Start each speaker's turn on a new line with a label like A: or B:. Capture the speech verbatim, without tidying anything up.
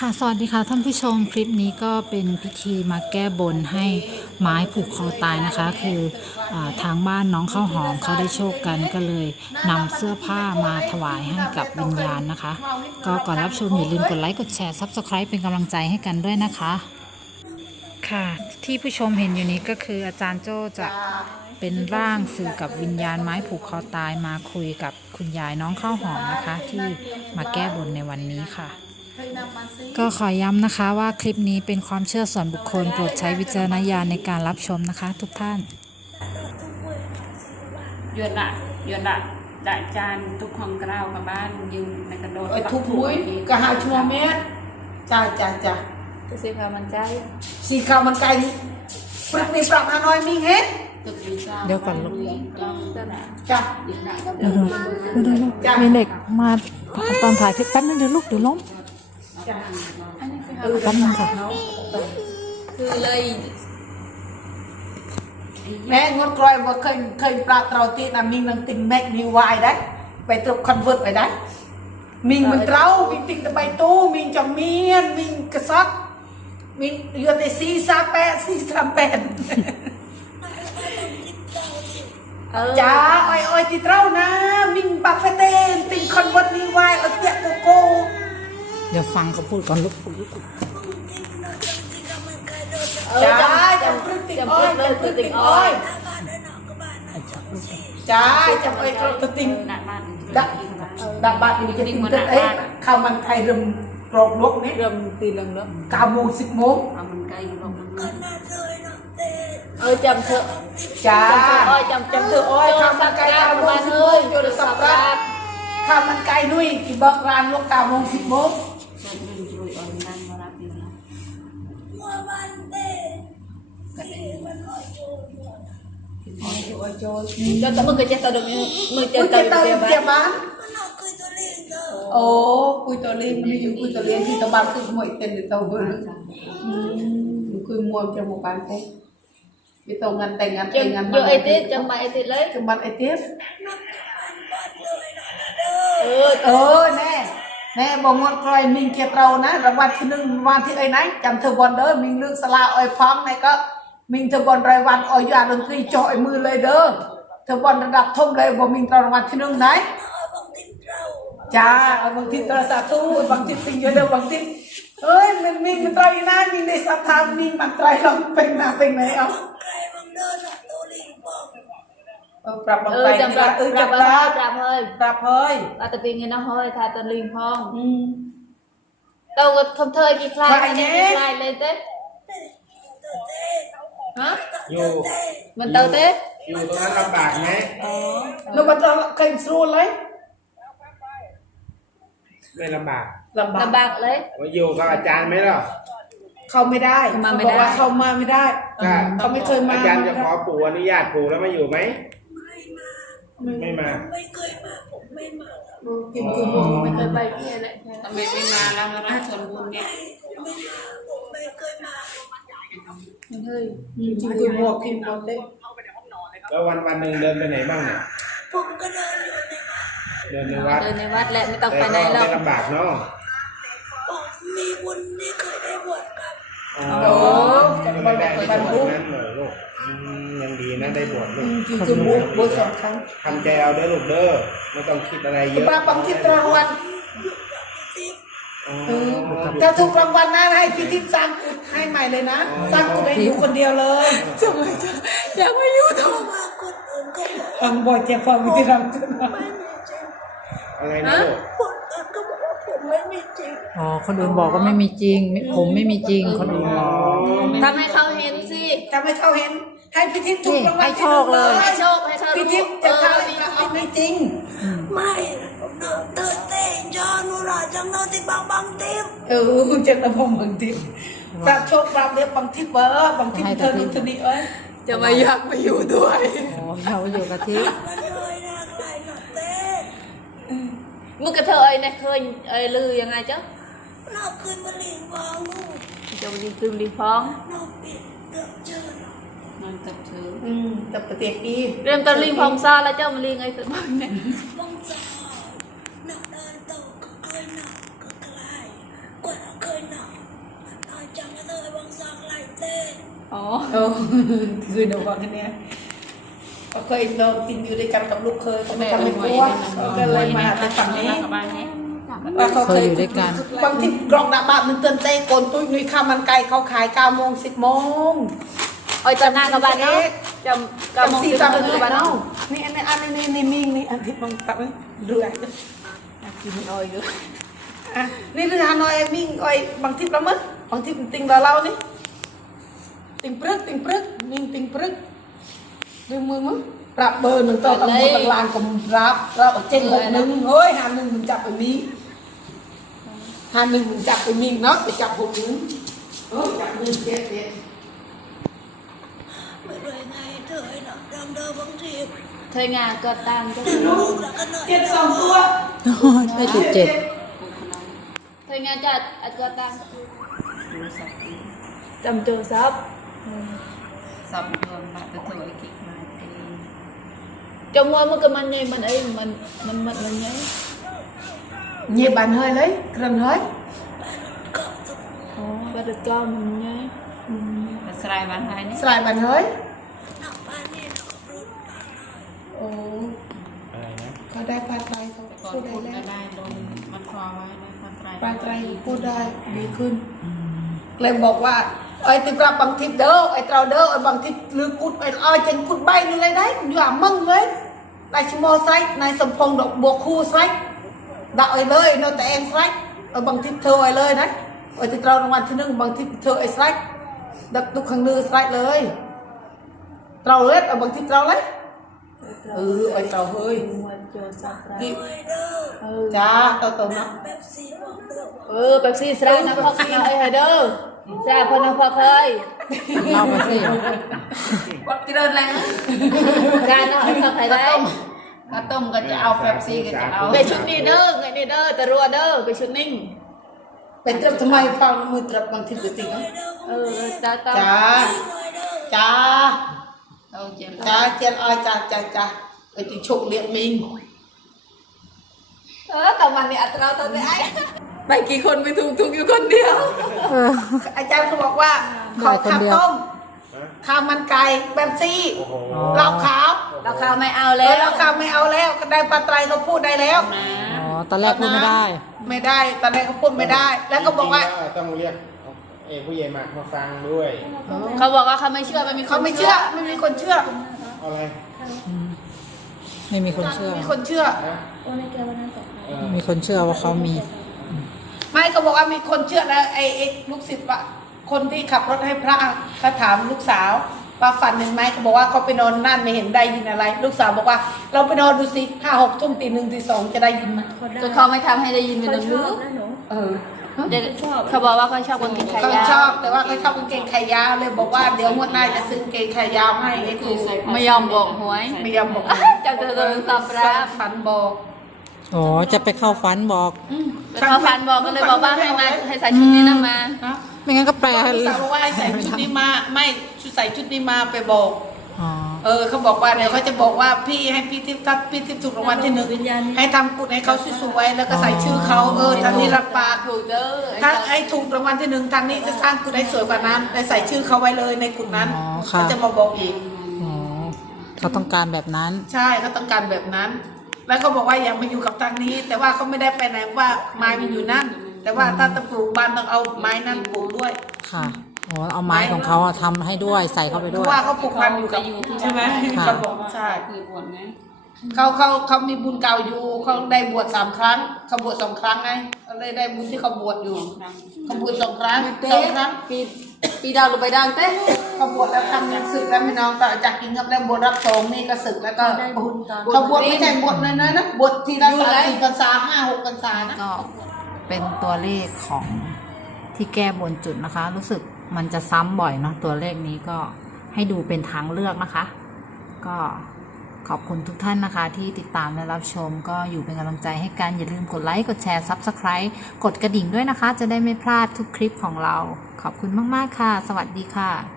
A: ค่ะสวัสดีค่ะท่านผู้ชมคลิปนี้ก็เป็นพิธีมาแก้บนให้ไม้ผูกคอตายนะคะ คืออาทางบ้านน้องข้าวหอมเขาได้โชคกันก็เลยนำเสื้อผ้ามาถวายให้กับวิญญาณนะคะ ก็ก่อนรับชมอย่าลืมกดไลค์กดแชร์ ซับสไครบ์ เป็นกำลังใจให้กันด้วยนะคะค่ะที่ผู้ชมเห็นอยู่นี้ก็คืออาจารย์โจ้จะเป็นร่างสื่อกับวิญญาณไม้ผูกคอตายมาคุยกับคุณยายน้องข้าวหอมนะคะ ที่มาแก้บนในวันนี้ค่ะก็ขอย้ำนะคะว่าคลิปนี้เป็นความเชื่อส่วนบุคคลโปรดใช้วิจารณญาณในการรับชมนะคะทุกท่าน
B: ยวนละยวนละđại tràn ทุกของเรากับบ้านยืนในกระโดด
C: ทุกมุ้ยกะหาชัวเม็ดจ้าจ้าจ้า
B: สีขาวมันใจ
C: สีขาวมันไก่ปรึกนี่ปรับฮานอยมีเฮ็ด
A: เดี๋ยวก่อนลูก
C: จ้า
A: เดี๋ยวเดี๋ยวลูกมีเด็กมาตอนถ่ายคลิปแป๊บนึงเดี๋ยวลูกเดี๋ยวล้ม
C: จ้า
A: แป๊บนึงค่ะ
B: คือเลย
C: แม่งดกรอยว่าเคยเคยปลาเตาตีนะมิงนังติงแม็กนิวไวได้ไปตรวจคอนเวิร์ตไปได้มิงมันเตามิงติงตะใบตู้มิงจอมเมียนมิงกระซักมิงยูเตซีสามแปดซีสามแปดจ้าอ้อยอ้อยติเต้านะมิงปากเฟเตนติงคอนเวิร์ตนิวไวเอาเตียโกโก้
A: เดี๋ยวฟังเขาพูดก่อนลูก
C: จ้าจำพฤติอ้อยจำพฤติอ้อยจ้าจำไอ้กระติงดักดักบาดมีกระติงตึ๊ดเอ้ข้าวมันไก่รำโปรกลวกเนี่ย
B: รำตีลังแล้ว
C: เก้าโมงสิบโมง
B: มันไกลลงเออจำเถอะ
C: จ้า
B: อ้อยจำ
C: จำเธออ้อยข้าวมันไก่เก้าโมงสิบโมงโจรสับรับข้าวมันไก่นุ้ยกี่บักร้านลูกเก้าโมงสิบโมง
B: cho tao mừng cái chết tao được mừng
C: Ui
B: chết
C: cái
B: tao
C: tao
B: được
C: tiệm bán Ồ, cùi tao lên, mình dùng cùi tao lên thì tao bán cứ mọi tiền để tao vừa Cùi mua cho một bán thế Vì tao ngăn tay ngăn tay ngăn
B: vô ai tiết cho mày thì lấy
C: Cho bán ai tiết
B: ừ
C: Ừ, nè Nè, bỏ ngọt rồi mình kia trâu ná Rồi bán thì nâng bán thì ấy nấy Chẳng thơ bọn đó, mình lương xa lao ôi phong này có Mình thơ bọn rồi bán ôi dọa đừng khi chọi mưa lên đó Thơ bọn đặt thông lên và mình trâu bán thì nâng đấy Chà, bằng thịt ra sa tu, bằng thịt tình yêu đâu bằng thịt ơi, mình mình mình trai na, mình để sát tham, mình bằng trai lòng, bên nào bên này không? Prap bằng trai đi ra, ừ chập ra,
B: Prap hơi,
C: Prap hơi,
B: ta tập viên nghe nó hơi, tha tao liền phong tao không thời kỳ khai, này kỳ khai lên tết hả?
D: อยู่
B: mình tao tết
D: อยู่ตรงนั้นลำบากไหม
C: nó bắt đầu kênh xua lấy
D: ไม่ลำบาก
C: làm
B: làm
C: bạc,
B: bạc lấy
D: มาอยู่กับอาจารย์ไหมล่ะ
C: không mới đai,
B: Không mà mới
C: bảo là
B: đai.
C: không mà mới đai,
D: ถ้า
C: เขาไม่เคยมา
D: อาจารย์จะขอปู่อนุญาตปู่แล้วมาอยู่ไหมไม่มา
C: kim cương buồn,
B: mìnhเคยไปที่ไหนทำไมไม่มาแล้วมารับส่วนบุญเนี่ย
C: kim cương buồn, kim buồn đấy
D: แล้ววันวันหนึ่งเดินไปไหนบ้างเนี่ยเดินในวัด
B: เดินในวัดแหละไม่ต้อง
D: แต่
B: ไปไหน
D: ก็
B: แล้ว
D: ไม่ลำบากเนาะ
E: มีบุญที่เคยได้บวชครับ
D: อ๋อ
C: โอ้
D: ก็ไม่ได้ไม่บวชนั้นเลยลูกอืมยังดีนะได้บวชลูก
C: kim cương buồn, buồn sòng khăn
D: ทำใจเอาเด้อลูกเด้อไม่ต้องคิดอะไรเยอะ
C: ปลาปังทิพย์รางวัล
D: อ๋อ
C: ถ้าถูกรางวัลนะให้พี่ทิพย์สร้างกุฏให้ใหม่เลยนะสร้างกุฏให้อยู่คนเดียวเลยทำไมจะอยากมาอยู่ทำไม
E: มาคนอื่นก็บอก
C: ฟังบ่อยเจ็บฟังวิธีรำ
E: ไม่มีจริง
D: อะไรนะลูก
E: คนอื่นก็บอกว่าผมไม่มีจริง
A: อ๋อคนอื่นบอกว่าไม่มีจริง ผมไม่มีจริงคนอื่นบอก
B: ทำให้เขาเห็นสิ
C: ทำให้เขาเห็นให้พี่ทิพย์ถูกรางวัล
A: ให้โชคเลย
B: ให้โชคให้เขา
C: พี่
B: รู้
C: ทิพย์จะทำให้เขาไม่จริง
E: ไม่เธอเต้นยอนุราจังโนติบางบางเต็ม
C: เออจะระบบบางทิพย์ปราบโชคปราบเรียบบางทิพย์เออบางทิพย์เธอนุทนี่เอ้ย
B: จะมาอยากมาอยู่ด้วย
A: โอ้เราอยู่กับทิพย์
E: มาเลยนะใครหนอเต้น
B: มึงกระเทยเนี่ยเคยเอ้ยลือยังไงจ๊ะ
E: นอกคืนมาลิงวางลูก
B: จะมาดีคืนดีฟ้อง
E: นอกปิดเดือดเจอ
B: มันกับเธอ
C: อืมแต่ประเทศดี
B: เรื่องตะลิงพองซาแล้วเจ้ามาลิงไอ้สักบ้างเนี่ย
E: บังสาวหนักเดินโตก็เคยหนักก็คลายกว่าเราเคยหนักยบางสักไรเต้
B: อ๋อ
C: เออคือหนูบอกแค่เนี้ยก็เคยเรากินอยู่ด้วยกันกับลูกเคยก็ไม่ทำให้กลัวก็เลยมาแต่ฝั่งนี้ว่าเขาเคยอยู่ด้วยกันบางทีกรองดาบามันเตือนเต้โกนตุ้ยนุ้ยข้าวมันไก่เขาขายเก้าโมงสิบโมง
B: เอ้ยตอนหน้ากับบ้านเนาะจำกับ
C: จำ
B: มอง
C: สี่
B: ที่
C: จำ
B: บ้าน
C: เลย
B: กับบ้าน
C: เนาะ
B: เนาะ
C: นี่อันนี้อันนี้นี่มิ่งนี่อันที่บังตับเรื่อย
B: กินอ้อยอยู่
C: อ่ะนี่คือฮานอยมิ่งอ้อยบางทิพย์ละมั้งบางทิพย์ติงเราเล่านี่ติงปรึกติงปรึกมิ่งติงปรึกดึงมือมั้งปรับเบอร์หนึ่งต่อตำรวจลางกับรับเราเจ๊งหกหนึ่งเฮ้ยหาหนึ่งมึงจับไปมิ่งหาหนึ่งมึงจับไปมิ่งเนาะไปจับหกหนึ่งเออจับมือเจ๊เจ๊
E: ไม่เลยไงเธอหนักดำเดิมบางที
B: เธองานก็ตามก็
E: ลูกหลักกันหน่อย
C: เจ็ดสองตัว
A: ได้จุดเจ็ด
B: เธองานจัดอัดก็ตามจำตัวซับ
F: สอบรวมมาไปถอยกิกมาเอง
B: จงว่ามันก็มันไงมันไอ้มันมันมันมันไง
C: nhịp bàn hơi lấy gần hơi
B: อ๋อบัตรกล้ามมันไง
F: มาสลายบ้านไทยนี่
C: xài bàn hơi
E: หนักบ้านนี่หนักกับรถ
C: ồ
D: อะไรนะ
C: có đây ba trai
F: ก่อน
C: không cô
F: พู
C: đây
F: ดก็
C: lấy
F: ได้ลงมันคอไว้นะมันไตร
C: ba trai cô đây đi khuyên lênบอกว่าไอ้ติปราบังทิพย์เด้อไอ้เราเด้อไอ้บังทิพย์ลือกุดไอ้อ้อยจังกุดใบนี่เลยได้อยู่อ่ะมั่งเลยนายชโมไซนายสมพงษ์ดอกบัวคู่ไซดักไอ้เลยนแต่เองไซไอ้บังทิพย์เธอไอ้เลยนะไอ้ติเรารางวัลที่หนึ่งบังทิพย์เธอไอ้ไซดักตุกขังนือไซเลยเราเล็ดไอ้บังทิพย์เราเลยเออไอ้เราเฮ้ย
B: มันเจอซับไร
C: ที่
E: ไม่เด้อ
B: เออ
C: จ้าตัวตัวนะ
E: แบบสีบอกเด้อ
B: เออแบบซีสระนะพ่อเคยฮะเด้อสระพ่อนะพ่อเคย
A: เล่ามาสิ
F: วัดที่เดินแล้ว
B: ร้านเนาะไอ้พ่อเคยได้
F: ก็ต้มก็จะเอาแป๊บซี่ก็จะเอา
B: ไปชุดนี้เด้อไงนี่เด้อตะรัวเด้อไปชุดนิ่ง
C: เป็นตรับทำไมฟังมือตรับบังทิพย์ติง
B: เออจ้าต้อง
C: จ้าจ้า
F: เอาเจล
C: จ้าเจียนอ้อยจ้าจ้าจ้าไอ้ที่ฉุกเลี้ยงมิง
B: เออแต่วันนี้อัตราตอนนี้ไอ้ไปกี่คนไม่ถูกถูกอยู่คนเดียว
C: อาจารย์เขาบอกว่าขอข้าวต้มข้าวมันไก่แบบซี่
D: โอ้โห
C: เหล้าขาว
B: เราข้าวไม่เอา
C: แล้
B: แล้ว ว
C: เหล้าขาวไม่เอาแล้วก็ได้ปลาไตรเขาพูดได้แล้ว
A: อ๋อ ตอนแรกพูดไม่ได้
C: ไม่ได้ตอนแรกเขาพูดไม่ได้ แล้วก็บอกว่า
D: จริงๆแล้วต้องเรียกเอผู้ใหญ่หมากมาฟังด้วย
B: เขาบอกว่าเขาไม่เชื่อไม่มี
C: เขาไม่เชื่อไม่มีคนเชื่อ
D: อะไร
A: ไม่มีคนเชื่อ
C: ไม่มีคนเชื่อ
D: นะเออ
A: มีคนเชื่อว่าเขามี
C: ไม่เขาบอกว่ามีคนเชื่อนะไอ้ไอ้ลูกศิษย์อะคนที่ขับรถให้พระเขาถามลูกสาวว่าฝันเห็นไหมเขาบอกว่าเขาไปนอนนั่นไม่เห็นได้ยินอะไร ลูกสาวบอกว่า เราไปนอนดูสิห้าหกทุ่มตีหนึ่งตีสองจะได้ยินไหม
B: จนเขาไม่ทำให้ได้ยินเป็นเรื่อง
C: เออ
B: เด็กเขาบอกว่าเขาชอบกางเกงขาย
C: เขา
B: ยาว
C: ชอบแต่ว่าเขาชอบกางเกงขายาวเลยบอกว่าเดี๋ยวงวดหน้าจะซื้อกางเกงขายาวให้ไอ้ครู
B: ไม่ยอมบอกหวย
C: ไม่ยอมบอก
B: จากเดินตามรับ
C: ฝันบอก
A: อ๋อ จะไปเข้าฝันบอก
B: เขาฟันบอกก็เลยบอกว่าให้มาให้ใส่ชุดนี้นั่นมา
C: นะ
A: ไม่งั้นก็แปลให้
C: ลูกสาวบอกว่าให้ใส่ชุดนี้มาไม่ชุดใส่ชุดนี้มาไปบอก
A: อ๋อ
C: เออเขาบอกว่าเดี๋ยวเขาจะบอกว่าพี่ให้พี่ทิพย์ถ้าพี่ทิพย์ถูกรางวัลที่หนึ่งให้ทำกุดให้เขาสวยๆแล้วก็ใส่ชื่อเขาเออทางนี้รับปาก
B: ถูกเด้อ
C: ถ้าไอ้ถูกรางวัลที่หนึ่งทางนี้จะสร้างกุดให้สวยกว่านั้นและใส่ชื่อเขาไว้เลยในกุดนั้น
A: อ๋อค่ะ
C: เขาจะมาบอกอีก
A: อ๋อ เขาต้องการแบบนั้น
C: ใช่เขาต้องการแบบนั้น แล้วเขาบอกว่าอย่ามาอยู่กับทางนี้ แต่ว่าเขาไม่ได้ไปไหนว่าไม้มันอยู่นั่น แต่ว่าถ้าจะปลูกบ้านต้องเอาไม้นั่นปลูกด้วย
A: ค่ะ อ๋อ เอาไม้ของเขาอะทำให้ด้วย ใส่เข้าไป
C: เพ
A: ด้วย
C: ราะว่าเขาปลูกพันธุ์อยู่กับใช่ไหม
A: ค่ะ
C: เขาบอกใช่
F: คือบวชไง
C: เขาเขาเขามีบุญเก่าอยู่เขาได้บวชสามครั้งเขาบวชสองครั้งไงเขาเลยได้บุญที่เขาบวชอยู่เขาบวชสองครั้งสองครั้ง
B: ปีปีดาวหรือใบดาวเต้
C: เขาบวชแล้วทำอย่างศึกแล้วพี่น้องต่อจากกินกับแล้วบวชรับสงฆ์นี่ก็ศึกแล้วก็เขาบวชไม่ใช่บวชน้อยๆนะบวชทีละสามสี่พรรษาห้าหกพรรษานะ
A: ก็เป็นตัวเลขของที่แก้บนจุดนะคะ รู้สึกมันจะซ้ำบ่อยเนาะตัวเลขนี้ก็ให้ดูเป็นทางเลือกนะคะ ก็ขอบคุณทุกท่านนะคะ ที่ติดตามและรับชม ก็อยู่เป็นกำลังใจให้กันอย่าลืมกดไลค์กดแชร์ ซับสไครบ์ กดกระดิ่งด้วยนะคะ จะได้ไม่พลาดทุกคลิปของเรา ขอบคุณมากๆค่ะ สวัสดีค่ะ